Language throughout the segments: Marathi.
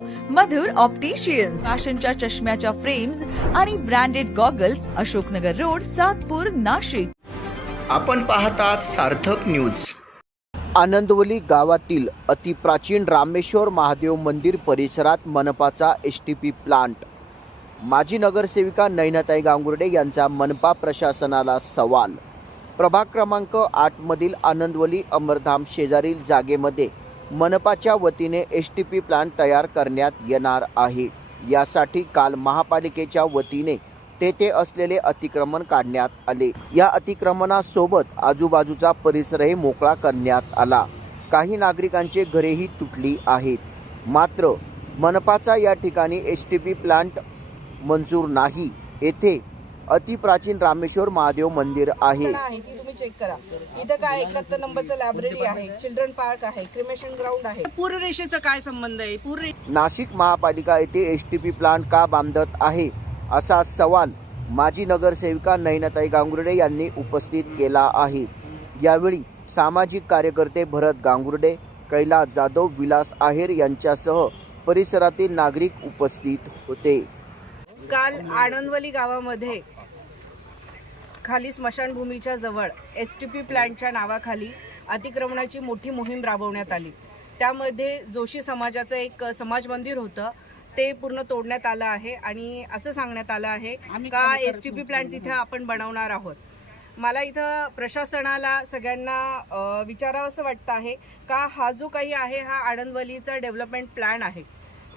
मधुर ऑप्टिशियन्स फॅशनच्या चष्म्याच्या फ्रेम्स आणि branded goggles Ashoknagar road Satpur Nashik. आपण पाहतात सार्थक न्यूज आनंदवली गावातील अतिप्राचीन रामेश्वर महादेव मंदिर परिसरात मनपाचा एस टी पी प्लांट माजी नगरसेविका नैनाताई गांगुर्डे यांचा मनपा प्रशासनाला सवाल. प्रभाग क्रमांक आठमधील आनंदवली अमरधाम शेजारील जागेमध्ये मनपाच्या वतीने एस टी पी प्लांट तयार करण्यात येणार आहे. यासाठी काल महापालिकेच्या वतीने तेथे असलेले अतिक्रमण काढण्यात आले. या अतिक्रमणासोबत आजूबाजूचा परिसरही मोकळा करण्यात आला. काही नागरिकांचे घरेही तुटली आहेत. मात्र मनपाचा या ठिकाणी एस टी पी प्लांट मंजूर नाही. येथे अतिप्राचीन रामेश्वर महादेव मंदिर आहे. ती तुम्ही चेक करा. इथं काय एकाहत्तर नंबरचं लायब्ररी आहे चिल्ड्रन पार्क आहे क्रिमेशन ग्राउंड आहे. पूर्वरेषेचा काय संबंध आहे? पूर्व नाशिक महापालिका येथे एस टी पी प्लांट का बांधत आहे? असा सवाल माजी नगरसेविका नैनाताई गांगुर्डे यांनी उपस्थित केला आहे. यावेळी सामाजिक कार्यकर्ते भरत गांगुर्डे कैलास जाधव विलास आहेर यांच्यासह परिसरातील नागरिक उपस्थित होते. काल आनंदवली गावामध्ये खाली स्मशानभूमीच्या जवळ एस टी पी प्लॅन्टच्या नावाखाली अतिक्रमणाची मोठी मोहीम राबवण्यात आली. त्यामध्ये जोशी समाजाचं एक समाज मंदिर होतं. ते पूर्ण तोडण्यात आलं आहे आणि असं सांगण्यात आलं आहे का एस टी पी प्लॅन्ट तिथे आपण बनवणार आहोत? मला इथं प्रशासनाला सगळ्यांना अ, विचारावंसं वाटतं आहे का हा जो काही आहे हा आनंदवलीचा डेव्हलपमेंट प्लॅन आहे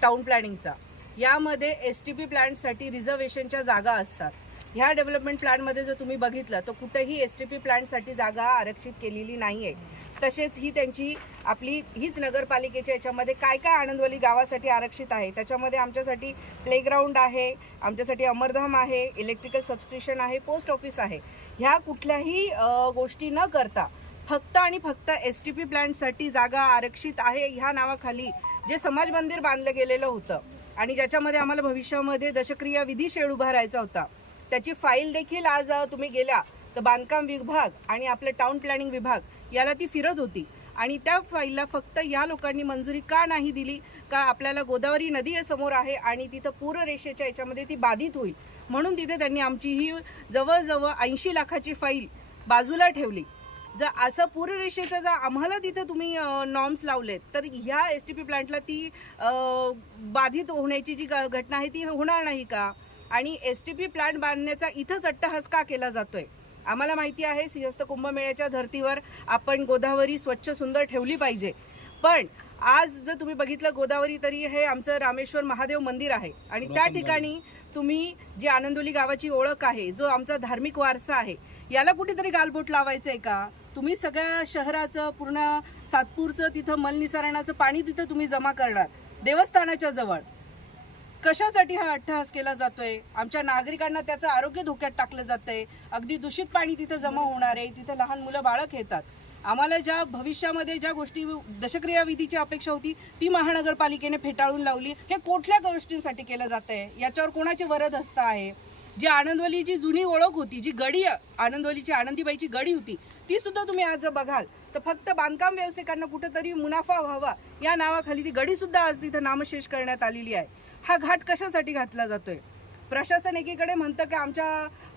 टाउन प्लॅनिंगचा. यामध्ये एस टी पी प्लॅनसाठी रिझर्वेशनच्या जागा असतात. ह्या डेव्हलपमेंट प्लॅनमध्ये जर तुम्ही बघितलं तर कुठेही एस टी पी प्लॅनसाठी जागा आरक्षित केलेली नाही आहे तसेच ही त्यांची आपली हीच नगरपालिकेच्या याच्यामध्ये काय काय आनंदवली गावासाठी आरक्षित आहे? त्याच्यामध्ये आमच्यासाठी प्लेग्राऊंड आहे आमच्यासाठी अमरधाम आहे इलेक्ट्रिकल सबस्टेशन आहे पोस्ट ऑफिस आहे. ह्या कुठल्याही गोष्टी न करता फक्त आणि फक्त एस टी पी प्लॅनसाठी जागा आरक्षित आहे ह्या नावाखाली जे समाज मंदिर बांधलं गेलेलं होतं. आणि ज्याच्यामध्ये आम्हाला भविष्यामध्ये दशक्रिया विधी शेड उभारायचा होता. त्याची फाईल देखील आज तुम्ही गेल्या तर बांधकाम विभाग आणि आपलं टाउन प्लॅनिंग विभाग याला ती फिरत होती. आणि त्या फाईलला फक्त या लोकांनी मंजुरी का नाही दिली? का आपल्याला गोदावरी नदी समोर आहे आणि तिथं पूररेषेच्या याच्यामध्ये ती बाधित होईल? म्हणून तिथे त्यांनी आमची ही जवळजवळ ऐंशी लाखाची फाईल बाजूला ठेवली. जर असं पूररेषेचं जर आम्हाला तिथं तुम्ही नॉर्म्स लावलेत तर ह्या एस टी पी प्लांटला ती बाधित होण्याची जी घटना आहे ती होणार नाही का? आणि एस टी पी प्लांट बांधण्याचा इथंच अट्टहास का केला जातोय. आम्हाला माहिती आहे सिंहस्थ कुंभमेळ्याच्या धर्तीवर आपण गोदावरी स्वच्छ सुंदर ठेवली पाहिजे. पण आज जर तुम्ही बघितलं गोदावरी तरी हे आमचं रामेश्वर महादेव मंदिर आहे. आणि त्या ठिकाणी तुम्ही जी आनंदोली गावाची ओळख आहे जो आमचा धार्मिक वारसा आहे याला कुठेतरी गालबोट लावायचं आहे का? तुम्ही सगळ्या शहराचं पूर्ण सातपूरचं तिथं मलनिसारणाचं पाणी तिथं तुम्ही जमा करणार. देवस्थानाच्या जवळ. कशासाठी हा अट्टहास केला जातोय? आमच्या नागरिकांना त्याचं आरोग्य धोक्यात टाकलं जातंय. अगदी दूषित पाणी तिथं जमा होणार आहे. तिथं लहान मुलं बाळक येतात आम्हाला ज्या भविष्यामध्ये ज्या गोष्टी दशक्रिया विधीची अपेक्षा होती ती महानगरपालिकेने फेटाळून लावली. हे कुठल्या गोष्टींसाठी केलं जात आहे याच्यावर कोणाचे वरद हस्त आहे? जी आनंदवलीची जुनी ओळख होती जी गडी आनंदवलीची आनंदीबाईची गडी होती ती सुद्धा तुम्ही आज बघाल. तर फक्त बांधकाम व्यावसायिकांना कुठंतरी मुनाफा व्हावा या नावाखाली ती गडी सुद्धा आज तिथं नामशेष करण्यात आलेली आहे. हा घाट कशासाठी घातला जातोय? प्रशासन एकीकडे म्हणतं की आमच्या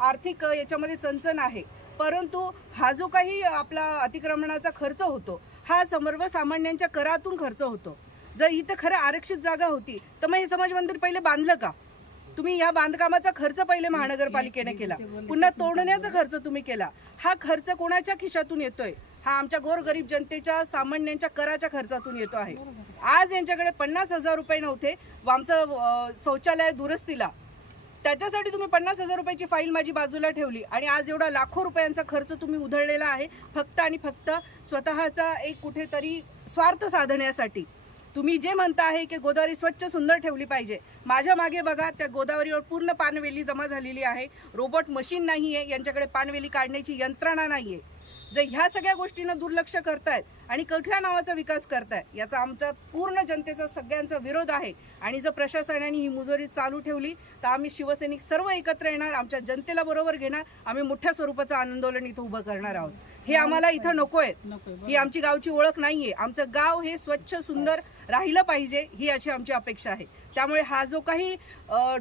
आर्थिक याच्यामध्ये चणचण आहे परंतु हा जो काही आपला अतिक्रमणाचा खर्च होतो हा सर्वसामान्यांच्या करातून खर्च होतो. जर इथं खरं आरक्षित जागा होती तर मग हे समाज मंदिर पहिले बांधलं का? तुम्ही या बांधकामाचा खर्च पहिले महानगरपालिकेने केला. पुन्हा तोडण्याचा खर्च तुम्ही केला. हा खर्च कोणाच्या खिशातून येतोय? हा आमच्या गोरगरीब जनतेच्या सामान्यांच्या कराच्या खर्चातून येतो आहे. आज यांच्याकडे पन्नास हजार रुपये नव्हते. व आमचं शौचालय दुरुस्तीला. त्याच्यासाठी तुम्ही पन्नास हजार रुपयाची फाईल माझी बाजूला ठेवली. आणि आज एवढा लाखो रुपयांचा खर्च तुम्ही उधळलेला आहे. फक्त आणि फक्त स्वतःचा एक कुठेतरी स्वार्थ साधण्यासाठी. तुम्ही जे म्हणता आहे की गोदावरी स्वच्छ सुंदर ठेवली पाहिजे. माझ्या मागे बघा त्या गोदावरीवर पूर्ण पानवेली जमा झालेली आहे. रोबोट मशीन नाही आहे यांच्याकडे पानवेली काढण्याची यंत्रणा नाही आहे जर ह्या सगळ्या गोष्टींना दुर्लक्ष करतायत आणि कुठल्या नावाचा विकास करताय याचा आमचा पूर्ण जनतेचा सगळ्यांचा विरोध आहे. आणि जर प्रशासनाने ही मुजोरी चालू ठेवली तर आम्ही शिवसैनिक सर्व एकत्र येणार आमच्या जनतेला बरोबर घेणार आम्ही मोठ्या स्वरूपाचं आंदोलन इथं उभं करणार आहोत. हे आम्हाला इथं नको आहे ही आमची गावची ओळख नाहीये. आमचं गाव हे स्वच्छ सुंदर राहिलं पाहिजे ही अशी आमची अपेक्षा आहे. त्यामुळे हा जो काही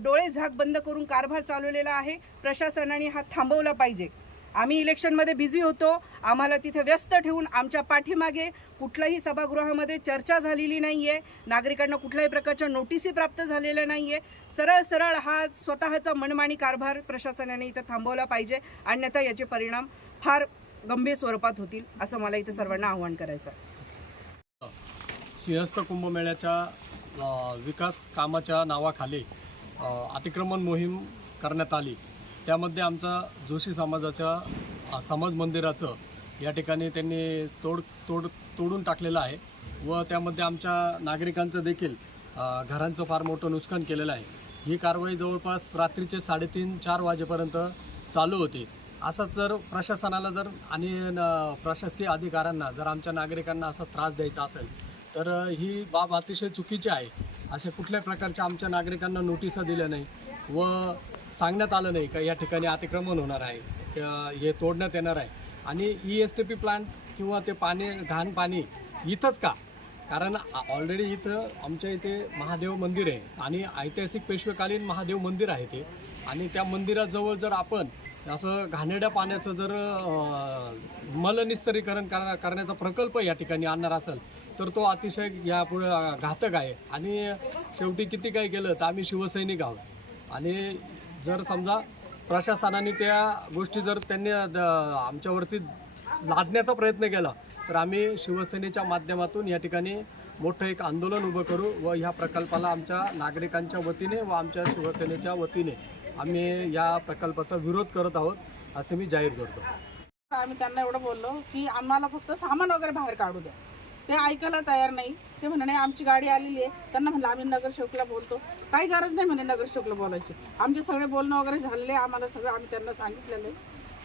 डोळे झाक बंद करून कारभार चालवलेला आहे प्रशासनाने हा थांबवला पाहिजे. आम्ही इलेक्शनमध्ये बिझी होतो. आम्हाला तिथे व्यस्त ठेवून आमच्या पाठीमागे कुठल्याही सभागृहामध्ये चर्चा झालेली नाही आहे नागरिकांना कुठल्याही प्रकारच्या नोटिसी प्राप्त झालेल्या नाही आहे सरळ सरळ हा स्वतःचा मनमानी कारभार प्रशासनाने इथं थांबवला पाहिजे. अन्यथा याचे परिणाम फार गंभीर स्वरूपात होतील असं मला इथं सर्वांना आव्हान करायचं सिंहस्थ कुंभमेळ्याच्या विकास कामाच्या नावाखाली अतिक्रमण मोहीम करण्यात आली. त्यामध्ये आमचा जोशी समाजाच्या समाज मंदिराचं या ठिकाणी त्यांनी तोड तोड तोडून टाकलेलं आहे व त्यामध्ये आमच्या नागरिकांचं देखील घरांचं फार मोठं नुकसान केलेलं आहे. ही कारवाई जवळपास रात्रीचे साडेतीन चार वाजेपर्यंत चालू होती. असंच जर प्रशासनाला जर आणि न- प्रशासकीय अधिकाऱ्यांना जर आमच्या नागरिकांना असा त्रास द्यायचा असेल तर ही बाब अतिशय चुकीची आहे. अशा कुठल्याही प्रकारच्या आमच्या नागरिकांना नोटिसा दिल्या नाही व सांगण्यात आलं नाही का या ठिकाणी अतिक्रमण होणार आहे हे तोडण्यात येणार आहे. आणि E S T P plant किंवा ते पाणी घाण पाणी इथंच का? कारण ऑलरेडी इथं आमच्या इथे महादेव मंदिर आहे आणि ऐतिहासिक पेशवेकालीन महादेव मंदिर आहे ते. आणि त्या मंदिराजवळ जर आपण असं घाणेरड्या पाण्याचं जर मलनिस्तरीकरण करा करण्याचा प्रकल्प या ठिकाणी आणणार असेल तर तो अतिशय यापुढे घातक आहे. आणि शेवटी किती काही केलं तर आम्ही शिवसैनिक आहोत. आणि जर समजा प्रशासनाने त्या गोष्टी जर त्यांनी द- आमच्यावरती लादण्याचा प्रयत्न केला तर आम्ही शिवसेनेच्या माध्यमातून या ठिकाणी मोठं एक आंदोलन उभं करू व ह्या प्रकल्पाला आमच्या नागरिकांच्या वतीने व आमच्या शिवसेनेच्या वतीने आम्ही या प्रकल्पाचा विरोध करत आहोत असे मी जाहीर करतो. आम्ही त्यांना एवढं बोललो की आम्हाला फक्त सामान वगैरे बाहेर काढू द्या. ते ऐकायला तयार नाही. ते म्हणे नाही आमची गाडी आलेली आहे. त्यांना म्हणलं आम्ही नगरसेवकला बोलतो. काही गरज नाही म्हणे नगरसेवकला बोलायची. आमचे सगळे बोलणं वगैरे झालेले आम्हाला सगळं आम्ही त्यांना सांगितलेलं आहे.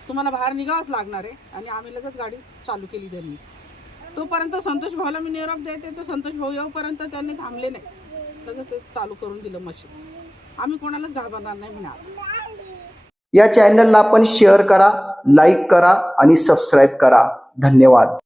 तुम्हाला बाहेर निघावंच लागणार आहे. आणि आम्ही लगेच गाडी चालू केली त्यांनी. तोपर्यंत संतोष भाऊला मी निरोप द्यायचे तर संतोष भाऊ येऊपर्यंत त्यांनी थांबले नाही. लगेच ते चालू करून दिलं मशीन. आम्ही कोणालाच घाबरणार नाही म्हणा या चॅनलला आपण शेअर करा लाईक करा आणि सबस्क्राईब करा. धन्यवाद.